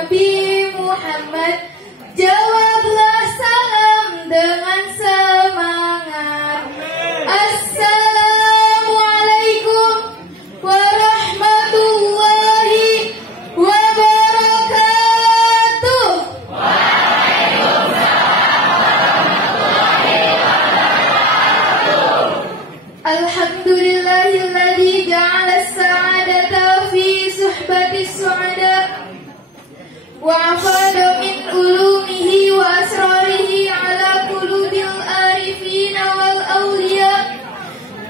Nabi Muhammad. Jawablah salam dengan semangat. Assalamualaikum warahmatullahi wabarakatuh. Alhamdulillahilladzi ja'ala as-sa'adata fi suhbati as-su'ada wa afada min ulumihi wa asrarihi ala qulubil arifin wal awliya.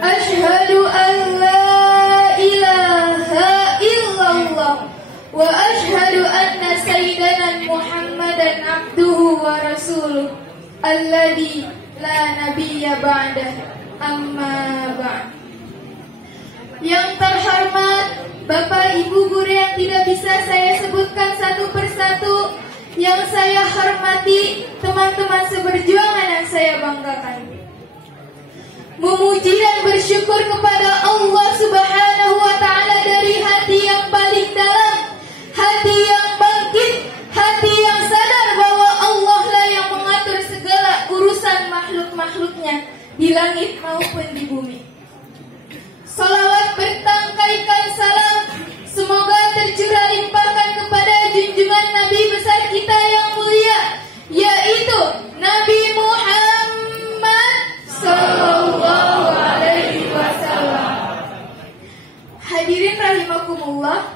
Ashhadu an la ilaha illallah wa ashhadu anna sayyidana Muhammadan abduhu wa rasuluh alladzi la nabiyya ba'dah. Amma ba'd. Yang terhormat Bapak Ibu guru yang tidak bisa saya sebutkan satu persatu, yang saya hormati teman-teman seberjuangan yang saya banggakan. Memuji dan bersyukur kepada Allah Subhanahu wa Ta'ala dari hati yang paling dalam, hati yang bangkit, hati yang sadar bahwa Allah lah yang mengatur segala urusan makhluk-makhluknya di langit maupun di bumi. Salawat bertangkaikan salam semoga tercurah limpahkan kepada junjungan Nabi besar kita yang mulia, yaitu Nabi Muhammad Sallallahu Alaihi Wasallam. Hadirin rahimakumullah,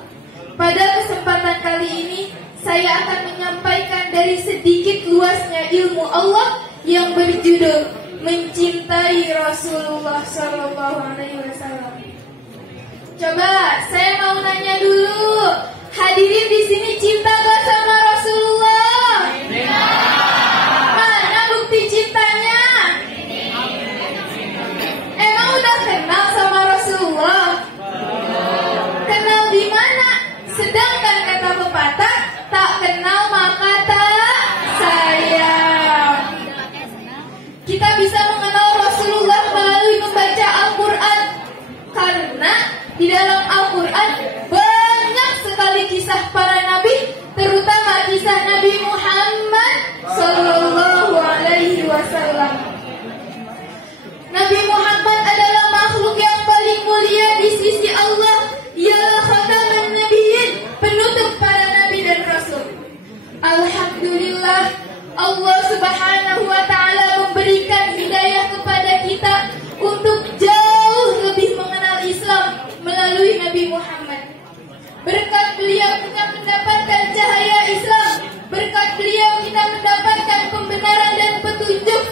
pada kesempatan kali ini saya akan menyampaikan dari sedikit luasnya ilmu Allah yang berjudul Mencintai Rasulullah Sallallahu Alaihi Wasallam. Coba saya mau nanya dulu, hadirin di sini cinta gak sama Rasulullah? Mana bukti cintanya? Emang udah kenal sama Rasulullah? Kenal di mana? Sedangkan kata pepatah, tak kenal maka tak sayang. Kita bisa mengenal Rasulullah melalui membaca Al-Quran, karena di dalam Al-Quran banyak sekali kisah para nabi, terutama kisah Nabi Muhammad Sallallahu Alaihi Wasallam. Nabi Muhammad adalah makhluk yang paling mulia di sisi Allah. Ialah khataman nabiyyin, penutup para nabi dan rasul. Alhamdulillah, Allah Subhanahu wa Ta'ala memberikan hidayah kepada kita untuk jauh lebih mengenal Islam melalui Nabi Muhammad. Berkat beliau kita mendapatkan cahaya Islam, berkat beliau kita mendapatkan pembenaran dan petunjuk.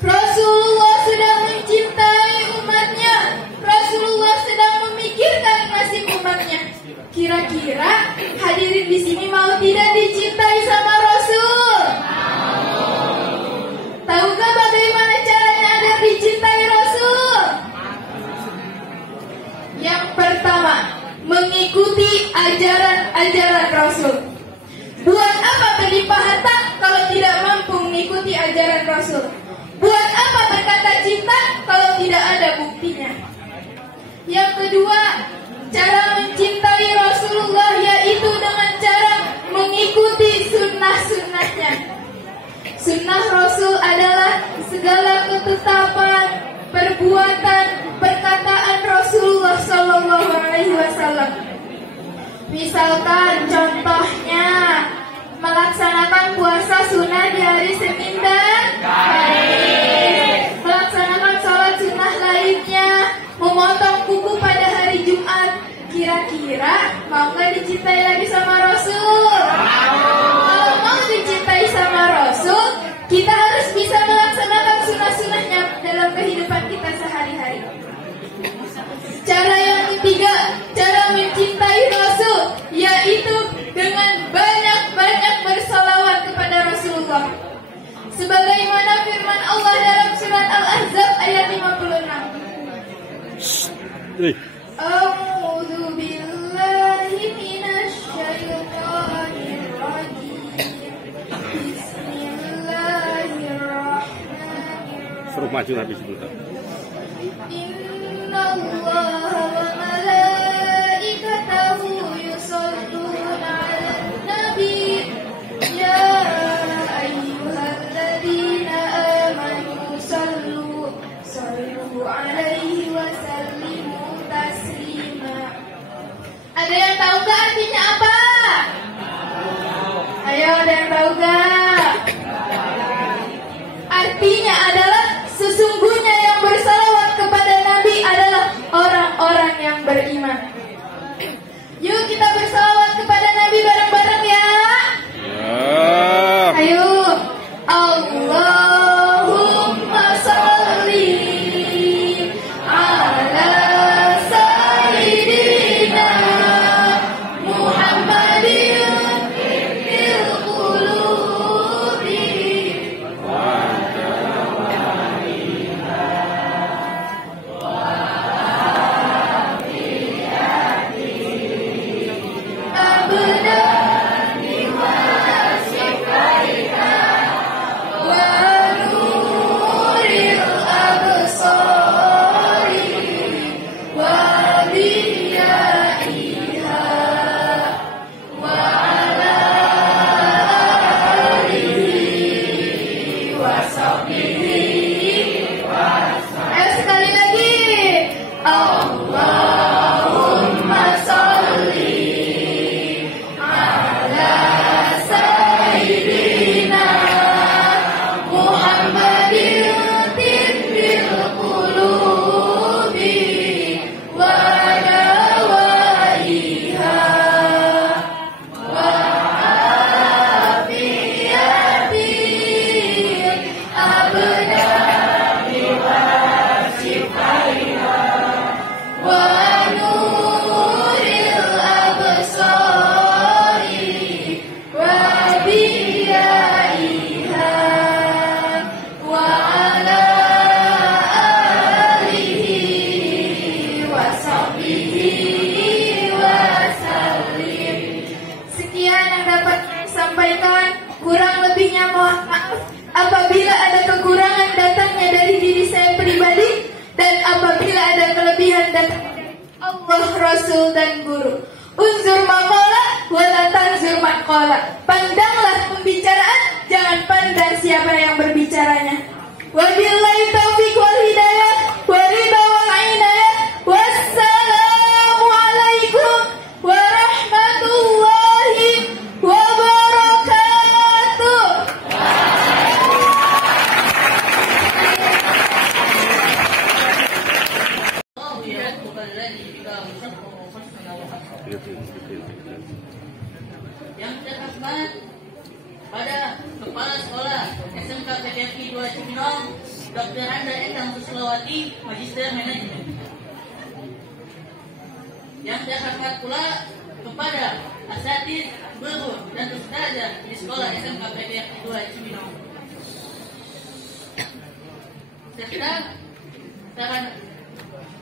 Rasulullah sudah mencintai umatnya, Rasulullah sedang memikirkan nasib umatnya. Kira-kira hadirin di sini mau tidak dicintai sama Rasul? Tahukah bagaimana caranya agar dicintai Rasul? Yang pertama, mengikuti ajaran-ajaran Rasul. Buat apa berlimpah harta kalau tidak mampu mengikuti ajaran Rasul? Buat apa berkata cinta kalau tidak ada buktinya? Yang kedua, cara mencintai Rasulullah yaitu dengan cara mengikuti sunnah-sunnahnya. Sunnah Rasul adalah segala ketetapan, perbuatan, perkataan Rasulullah Sallallahu Alaihi Wasallam. Misalkan contohnya melaksanakan puasa sunnah di hari Senin dan Kamis, melaksanakan sholat sunnah lainnya, memotong kuku pada hari Jumat. Kira-kira mau gak dicintai lagi sama Rasul? Kalau mau dicintai sama Rasul, kita harus bisa melaksanakan sunnah-sunnahnya dalam kehidupan kita sehari-hari. Cara yang ketiga, cara mencintai Rasul, yaitu dengan banyak-banyak bersalawat kepada Rasulullah. Sebagaimana firman Allah dalam surat Al-Ahzab ayat 56. A'udzu billahi minasy syaithanir rajim. Bismillahirrahmanirrahim. Suruh maju habis sebentar. Innallaha wa malaikatahu yusholluna 'alan nabi dapat sampaikan. Kurang lebihnya mohon maaf. Apabila ada kekurangan datangnya dari diri saya pribadi, dan apabila ada kelebihan datangnya dari Allah, Rasul, dan guru. Unzur maqala wala tanzur maqala. Pandanglah pembicaraan, jangan pandang siapa yang berbicaranya. Wabillahi taufiq wal hidayah, waridha wal inayah. Wassalamu alaikum warahmatullahi wabarakatuh. Yang terhormat pada Kepala Sekolah SMK PTFI 2 Cibinong, Dr. Anda Endang Suslawati, Magister Manajemen. Yang terhormat pula kepada asatidz, guru, dan ustazah di Sekolah SMK PTFI 2 Cibinong. Serta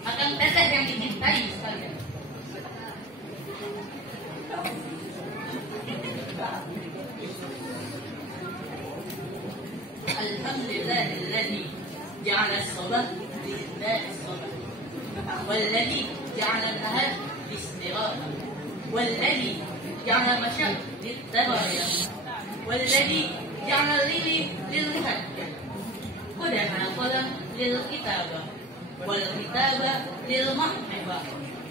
akan teteh yang dicintai sekalian. Alhamdulillahilladzi ja'ala as-sabah li-ibda'i as-sabah walladzi ja'ala an-nahar lis-istiraha walladzi ja'ala al-mashaq lit-tabarruk walladzi ja'ala al-lili lil-muhajjah wa ja'ala al-qalam lil-kitabah wal-kitabah lil-ma'rifah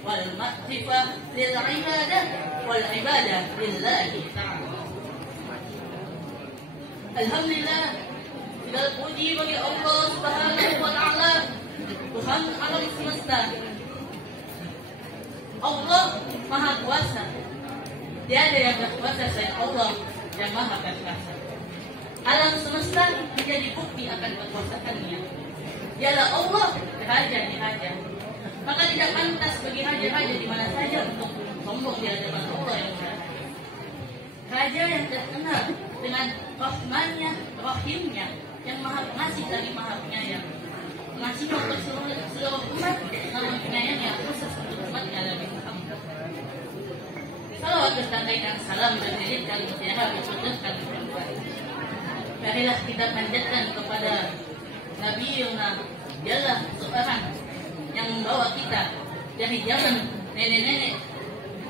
wal-ma'rifah lil-ibadah wal-ibadah lillahi ta'ala. Alhamdulillah, segala puji bagi Allah Subhanahu wa Ta'ala, Tuhan alam semesta. Allah Maha Kuasa. Tiada yang berkuasa selain Allah yang Maha Kuasa. Alam semesta menjadi bukti akan kekuasaannya. Dialah Allah, Raja di Raja. Maka tidak pantas bagi raja-raja di mana saja untuk sombong di hadapan Allah yang Maha. Raja yang terkenal dengan rahmannya, rahimnya, yang Maha Pengasih lagi Maha Penyayang. Mengasihi untuk seluruh umat, namun penyayangnya khusus untuk umatnya Nabi Muhammad. Salawat bertandaikan salam dan dirikan mutiara bersunnahkan perempuan. Marilah kita panjatkan kepada Nabi Yuna, dialah seorang yang membawa kita dari zaman nenek-nenek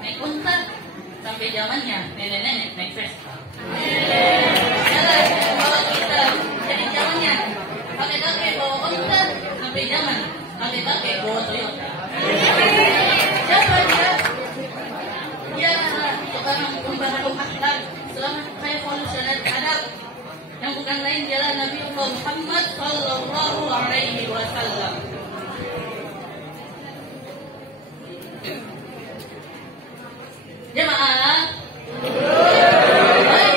naik unta sampai zamannya nenek-nenek naik Vespa. Dialah yang membawa kita dari zamannya kakek-kakek bawa unta sampai zaman kakek-kakek bawa Toyota. Siapa dia? Dia seorang pembaharu akhlak, seorang revolusioner adab, yang bukan lain ialah Nabi Muhammad Sallallahu Alaihi Wasallam. Jemaah,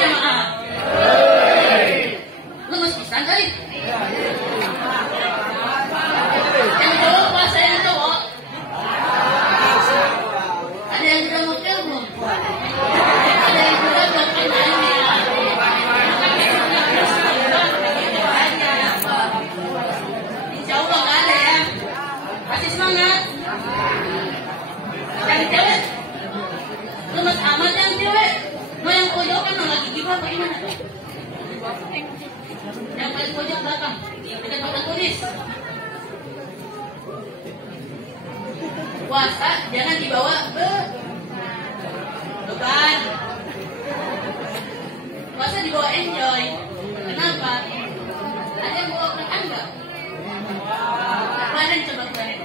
jemaah, lemes pisan kali. Yang cowok puasa yang cowok. Ada yang sudah motel belum? Ada yang sudah buat mainnya. Insya Allah nggak ada ya. Kasih semangat. Cari cewek. Lemes amat yang cewek. Mau yang pojok kan lagi gibah apa gimana? Yang paling pojok belakang. Dekat papan tulis. Puasa jangan dibawa beban. Puasa dibawa enjoy. Kenapa? Ada yang bawa tetangga. Badan coba badan.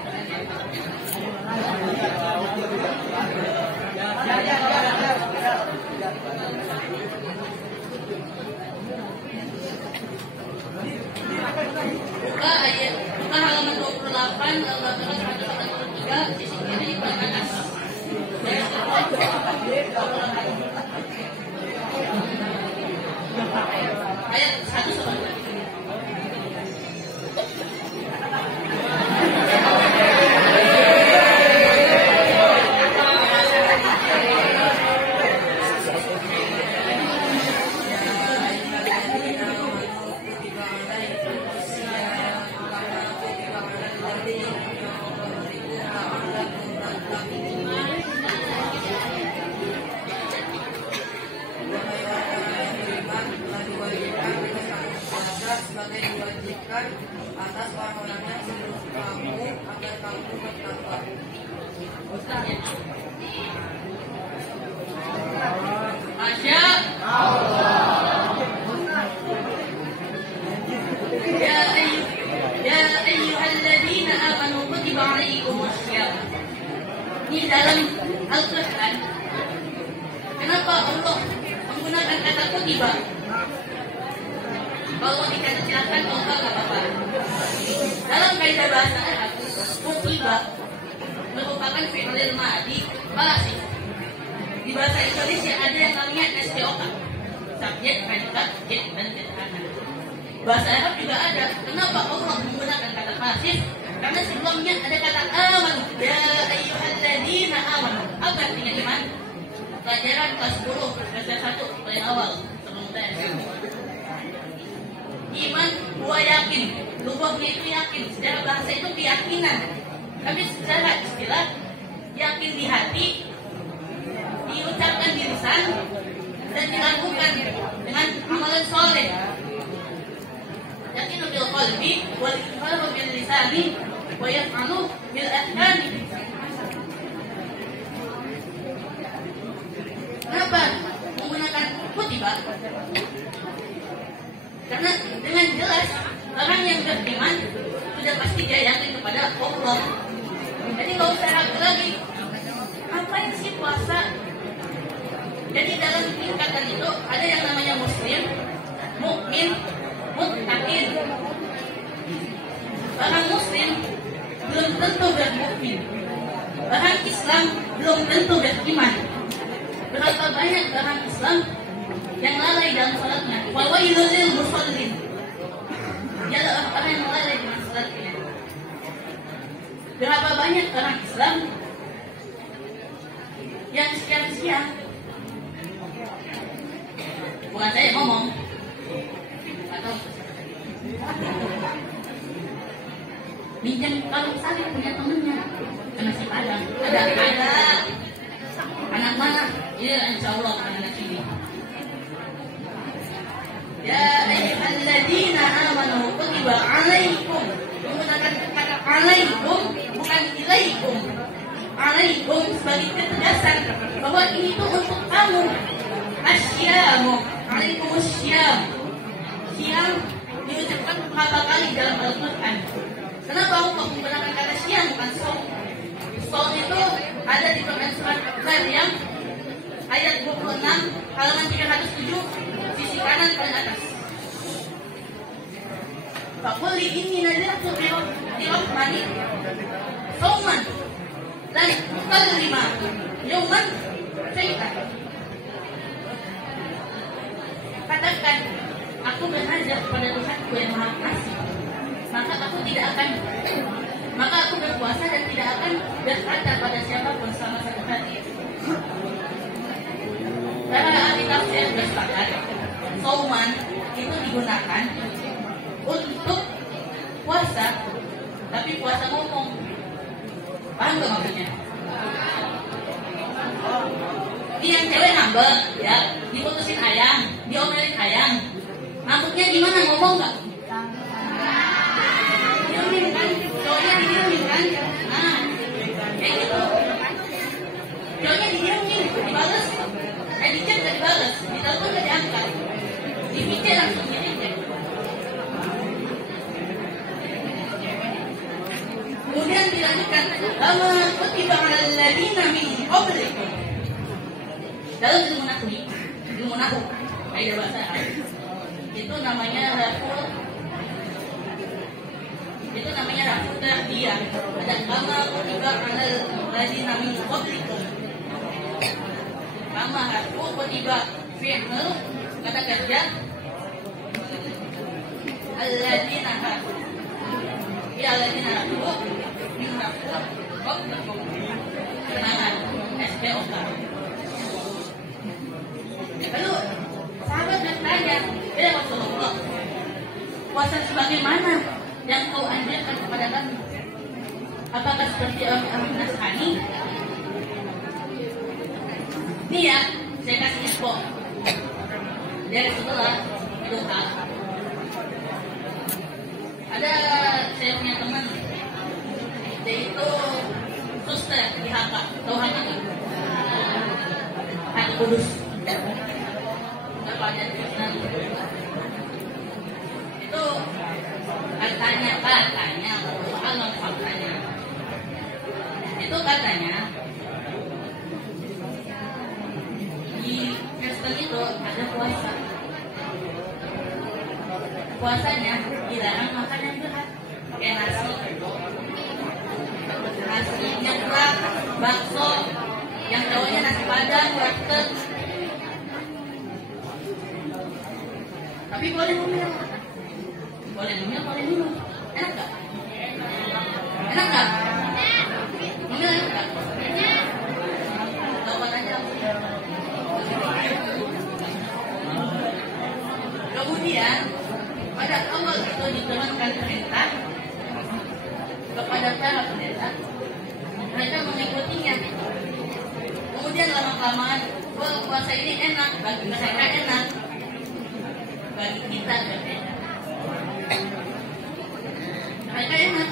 Buka ayat, buka halaman 28 Al-Baqarah 143 sisi kiri paling atas. Ayat 1 sampai 2. yang diwajibkan atas orang-orang yang sebelum kamu agar kamu bertakwa. Masya Allah. Ya ayyuhalladzina amanu kutiba alaikumussyam. Di dalam Al-Quran, kenapa Allah menggunakan kata kutiba? Kalau dikatakan kalau nggak apa-apa. Dalam kaidah bahasa Arab, kutiba merupakan fi'il madhi basi. Di bahasa Indonesia ada yang namanya STOK, subjek, predicate, objek, dan sederhana. Bahasa Arab juga ada. Kenapa Allah menggunakan kata pasif? Karena sebelumnya ada kata amanu. Ya ayyuhalladzina amanu. Apa artinya iman? Pelajaran kelas 10, semester 1 paling awal sebelum tes. Iman, gua yakin. Lubangnya itu yakin. Secara bahasa itu keyakinan. Tapi secara istilah, yakin di hati, diucapkan di lisan, dan dilakukan dengan amalan soleh. Yakin bil qalbi wal iqraru bil lisani wa yaf'alu bil arkan. Kenapa menggunakan kutiba? Karena dengan jelas orang yang beriman sudah pasti dia yakin kepada Allah. Jadi nggak usah ragu lagi. Ngapain sih puasa? Jadi dalam tingkatan itu ada yang namanya muslim, mukmin, muttaqin. Orang muslim belum tentu bermukmin. Orang Islam belum tentu beriman. Berapa banyak orang Islam yang lalai dalam salatnya? Fawailul lil musallin. Dia orang yang lalai dalam salatnya. Berapa banyak orang Islam yang siang-siang, bukan saya ngomong, atau minjem kalung sari punya temennya ke nasi padang. Ada anak mana? Ya insya Allah anak ini. Ya ayyuhalladzina amanu kutiba alaikum. Menggunakan kata alaikum bukan ilaikum. Alaikum sebagai ketegasan bahwa ini itu untuk kamu. Asyamu alaikumussyam. Syam diucapkan berapa kali dalam Al-Quran. Kenapa Allah menggunakan kata syam bukan saum? Saum itu ada di Quran surat Maryam ayat 26 halaman 307 sisi kanan paling atas. Faqul inni nadartu lirahmani sauman lan ukallima yawman syai'an. Katakan, aku bernazar kepada Tuhanku yang Maha Kasih, maka aku berpuasa dan tidak akan berkata pada siapapun selama 1 hari. Para ahli tafsir bersepakat, sauman itu digunakan untuk puasa, tapi puasa ngomong. Paham gak maksudnya? Ini yang cewek ngambek, ya, diputusin ayang, diomelin ayang. Ngambeknya gimana, ngomong gak? Diemin kan, cowoknya didiemin kan? Nah, kayak gitu. Cowoknya didiemin, dibales. Di chat gak dibales, di telepon gak diangkat. Di PC langsung di-reject. Kemudian dilanjutkan, kama kutiba 'alal ladzina min qablikum. Dalam ilmu nahwu, kaidah bahasa Arab, itu namanya raful tarbiyah. Ada kama kutiba 'alal ladzina min qablikum. Kama harfu kutiba fi'l kata kerja alladzina harfu ya alladzina harfu min harfu qablikum. Kenangan SPOK. Lalu sahabat bertanya, ya Rasulullah, puasa sebagaimana yang kau anjurkan kepada kami? Apakah seperti orang Nasrani? Ini ya, saya kasih info dari setelah doa. Ada saya punya teman, dia itu suster di HK, tahu HK nggak? HK Kudus. Bapaknya suster. Itu katanya, kalau faktanya, itu katanya di Kristen itu ada puasa. Puasanya dilarang makan yang berat, kayak nasi nyeplak, bakso, yang cowoknya nasi padang, warteg. Tapi boleh ngomel, boleh minum. Enak nggak? Enak nggak? Ngomel enak nggak? Kawan aja. Kemudian pada awal itu diturunkan perintah kepada para pendeta, mereka mengikutinya. Kemudian lama-kelamaan, puasa ini enak, bagi mereka enak, bagi kita berbeda. Mereka enak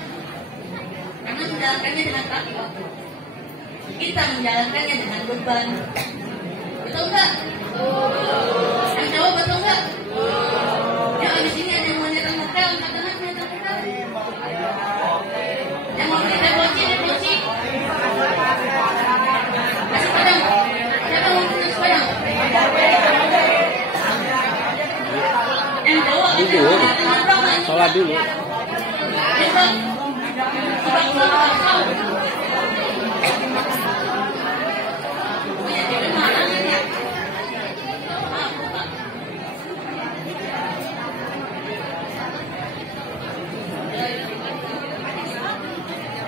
karena menjalankannya dengan takwa. Kita menjalankannya dengan beban. Betul nggak? Yang jawab betul nggak? Ya di sini ada yang mau nyetel motel, katakan nyetel motel. Yang mau beli deposi. Nasi padang. Siapa mau beli nasi padang? Yang jawab itu sholat dulu.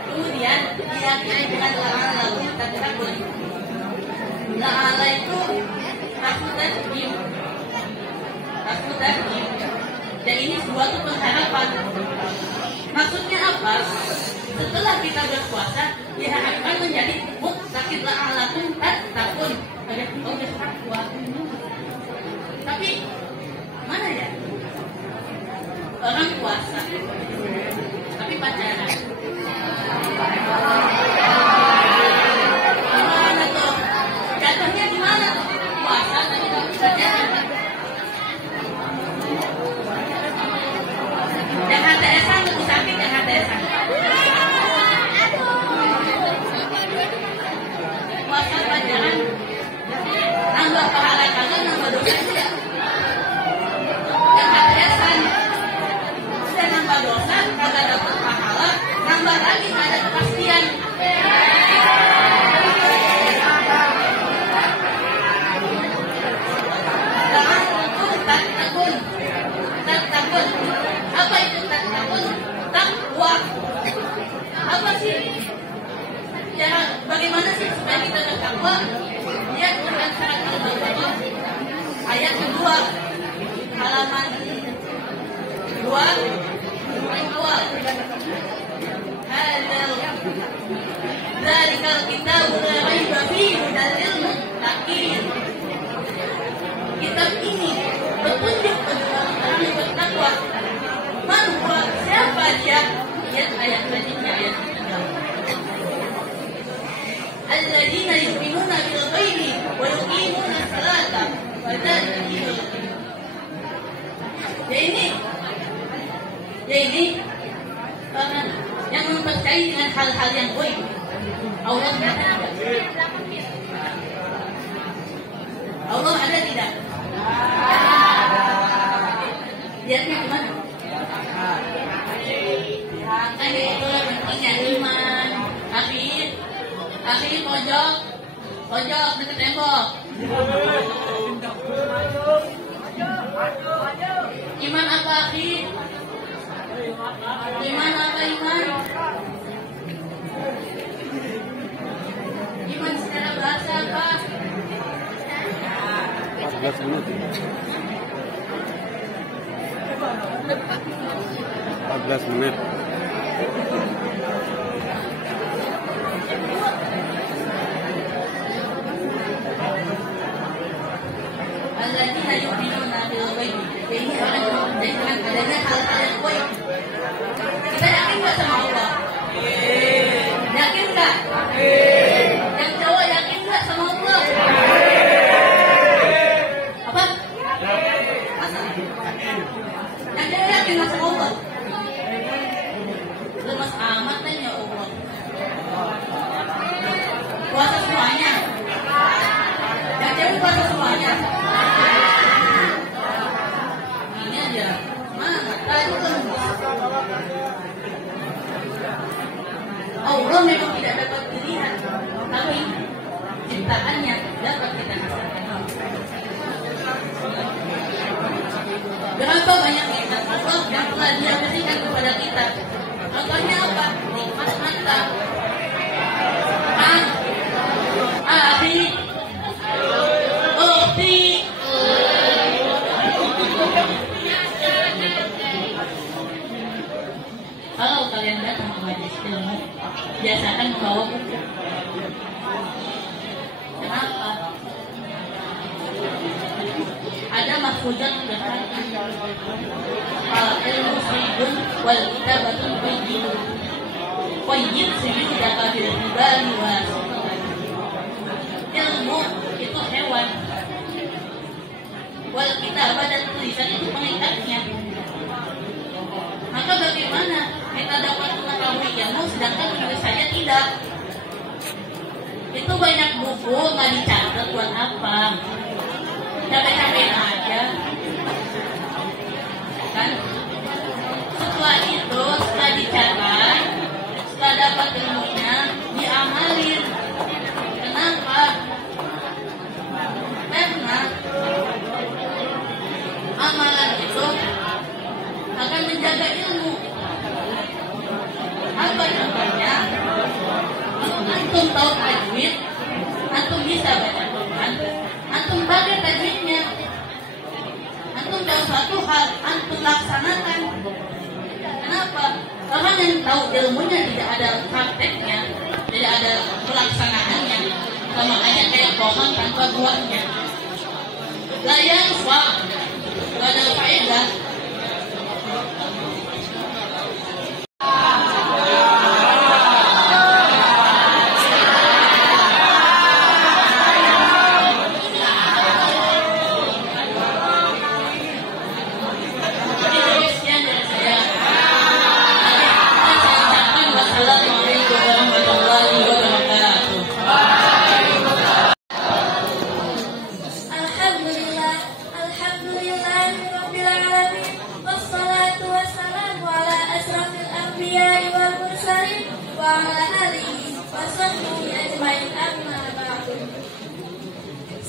Kemudian diakhiri dengan la'ala takun. La'ala itu tasdim. Dan ini suatu pengharapan. Maksudnya apa? Setelah kita berpuasa, diharapkan menjadi muttaqin la'alakum tattaqun. Agar engkau bertakwa. Tapi mana ya? Orang puasa, tapi pacaran. Gimana tuh? Jatuhnya gimana tuh? Puasa tapi pacaran. Yang HTS-an lebih sakit yang HTS-an. Puasa pacaran nambah pahala kagak, nambah dosa tidak. Yang HTS-an sudah nambah dosa, kagak dapat pahala, nambah lagi nggak ada kepastian. Takut. Apa itu takut? Takwa. Apa sih? Ya, bagaimana sih supaya kita bertakwa? Lihat Quran surat Al-Baqarah ayat kedua, halaman 2 awal. Dzalikal kitabu la raiba fihi hudal lil muttaqin. Kitab ini petunjuk bagi orang yang bertakwa. Manhua, siapa dia? Lihat ayat selanjutnya, ayat ketiga. Alladzina yu'minuna bil ghaibi wa yuqimuna salata wa dzalika. Ya ini yang mempercayai dengan hal-hal yang gaib. Allah ada tidak? Allah ada tidak? Lihatnya gimana? Kan itu pentingnya iman. Akhir pojok dekat tembok. Iman apa akhir? Iman apa iman? Iman secara bahasa apa? 14 menit. 14 menit. Alladzina yu'minuna fil ghaibi. Ini akan dengan adanya hal-hal yang baik. Kita yakin nggak sama Allah? Yakin nggak? Yang cowok yakin nggak sama Allah? Apa? Masa? Yang cewek yakin nggak sama Allah? Lemas amat nanya Allah. Puasa semuanya. Yang cewek puasa semuanya. Ini aja. Mana? Tadi kan. Allah memang tidak dapat dilihat, tapi ciptaannya dapat kita rasakan. Berapa banyak nikmat Allah yang telah Dia berikan kepada kita? Contohnya apa? Nikmat mata, adik, ukti. Kalau kalian datang ke majelis ilmu, biasakan membawa buku. Kenapa? Ada mahfuzat berkata, al-ilmu sayyidun wal kitabatun qayyidun. Qayyid sayyidaka bil jibali wa ilmu itu hewan. Wal kitabah dan tulisan itu pengikatnya. Maka bagaimana kita dapat mengetahui ilmu sedangkan menulis saja tidak? Itu banyak buku nggak dicatat buat apa? Capek-capekin aja, kan? Setelah itu, setelah dicatat, setelah dapat ilmunya, diamalin. Kenapa? Karena amalan itu akan menjaga ilmu. Apa contohnya? Antum tahu tajwid, antum bisa baca Quran, antum pakai tajwidnya. Antum tahu satu hal, antum laksanakan. Kenapa? Karena yang tahu ilmunya tidak ada prakteknya, tidak ada pelaksanaannya. Makanya kayak pohon tanpa buahnya. Layan fa, gak ada faedah.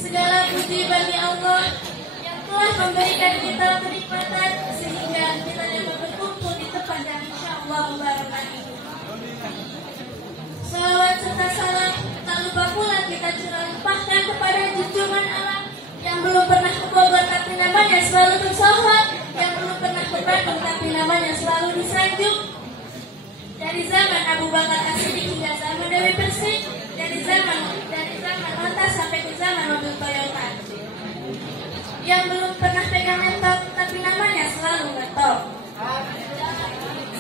Segala puji bagi Allah yang telah memberikan kita kenikmatan sehingga kita dapat berkumpul di tempat yang insyaallah mubarak ini. Salawat serta salam tak lupa pula kita curah limpahkan kepada junjungan alam yang belum pernah ke Bogor tapi namanya selalu bersohbat, yang belum pernah ke Bandung tapi namanya selalu disanjung. Dari zaman Abu Bakar As-Siddiq hingga zaman Dewi Persik, dari zaman Honda sampai ke zaman mobil Toyota. Yang belum pernah pegang laptop tapi namanya selalu ngetop.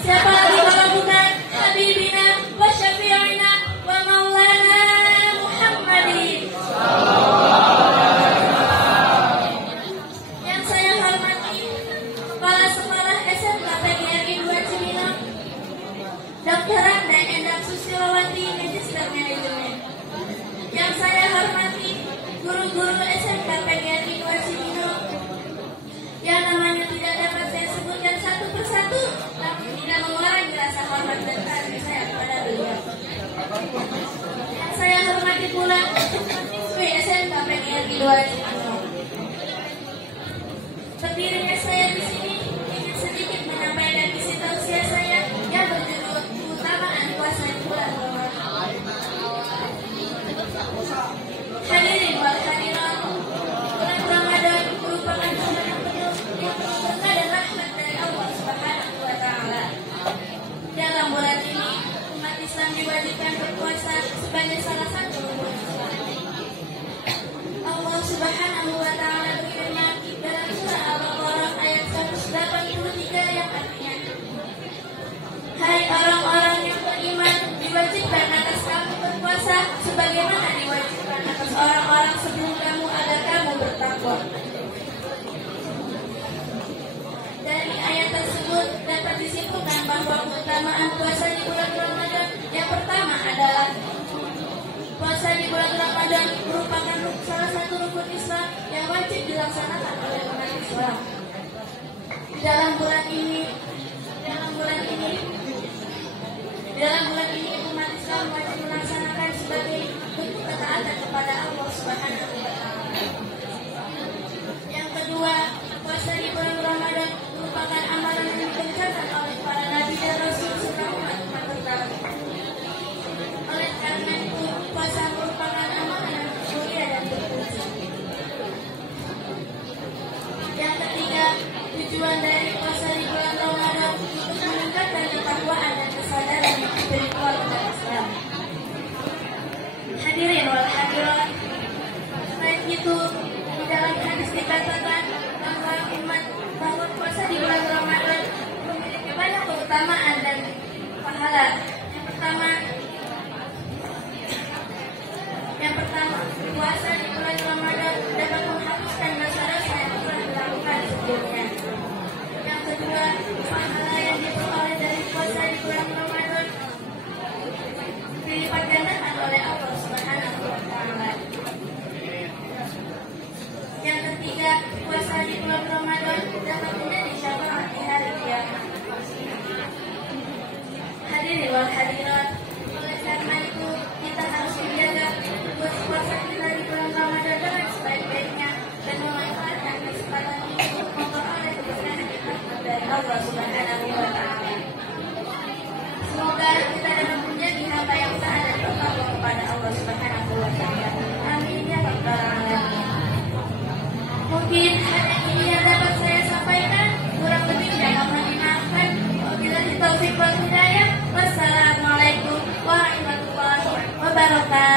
Siapa lagi kalau bukan Habibina wa Syafi'ina wa Maulana Muhammadin. Yang saya hormati Kepala Sekolah SMK PGRI 2 Cibinong, Dr. Randa Endang Susilowati, Magister Manajemen. Yang saya hormati guru-guru SMK PGRI 2 Cibinong, yang namanya tidak dapat saya sebutkan satu persatu, tapi tidak mengurangi rasa hormat dan kasih saya kepada beliau. Yang saya hormati pula siswi SMK PGRI 2 Cibinong. Berdirinya saya di sini ingin sedikit menyampaikan isi tausiah saya yang berjudul keutamaan puasa di bulan Ramadan. Hadirin wal hadirat, bulan Ramadan merupakan bulan yang penuh berkah dan rahmat dari Allah Subhanahu wa Ta'ala. Dalam bulan ini, umat Islam diwajibkan berpuasa sebagai salah satu rukun Islam. Allah Subhanahu wa Ta'ala berfirman dalam surah keutamaan puasa di bulan Ramadan. Yang pertama adalah puasa di bulan Ramadan merupakan salah satu rukun Islam yang wajib dilaksanakan oleh umat Islam. Di dalam bulan ini umat Islam wajib melaksanakan sebagai bentuk ketaatan kepada Allah Subhanahu wa taala. Yang kedua, puasa di bulan Ramadan merupakan amalan yang dikerjakan oleh para nabi dan rasul serta umat terdahulu. Oleh karena itu, puasa merupakan amalan yang mulia dan berfungsi. Yang ketiga, tujuan dari puasa di bulan Ramadan untuk meningkatkan ketakwaan dan kesadaran spiritual umat Islam. Hadirin wal hadirat, selain itu, di dalam hadis dikatakan bahwa puasa di bulan Ramadan memiliki banyak keutamaan dan pahala. Yang pertama, puasa di bulan Ramadan dapat menghapuskan dosa-dosa yang telah dilakukan sebelumnya. Yang kedua, pahala yang diperoleh dari puasa di bulan Ramadan dilipat gandakan oleh Allah Subhanahu wa taala. Yang ketiga, puasa di bulan Ramadan dapat menjadi syafaat di hari kiamat. Hadirin wal hadirat, oleh karena itu kita harus menjaga puasa kita di bulan Ramadan dengan sebaik-baiknya dan memanfaatkan kesempatan ini untuk memperoleh keberkahan dari Allah Subhanahu wa taala. Semoga kita dapat menjadi hamba yang taat dan bertakwa kepada Allah Subhanahu wa taala. Amin ya rabbal alamin. Mungkin hanya ini yang dapat saya sampaikan, kurang lebihnya mohon dimaafkan. Wabillahi taufiq wal hidayah. Wassalamualaikum warahmatullahi wabarakatuh.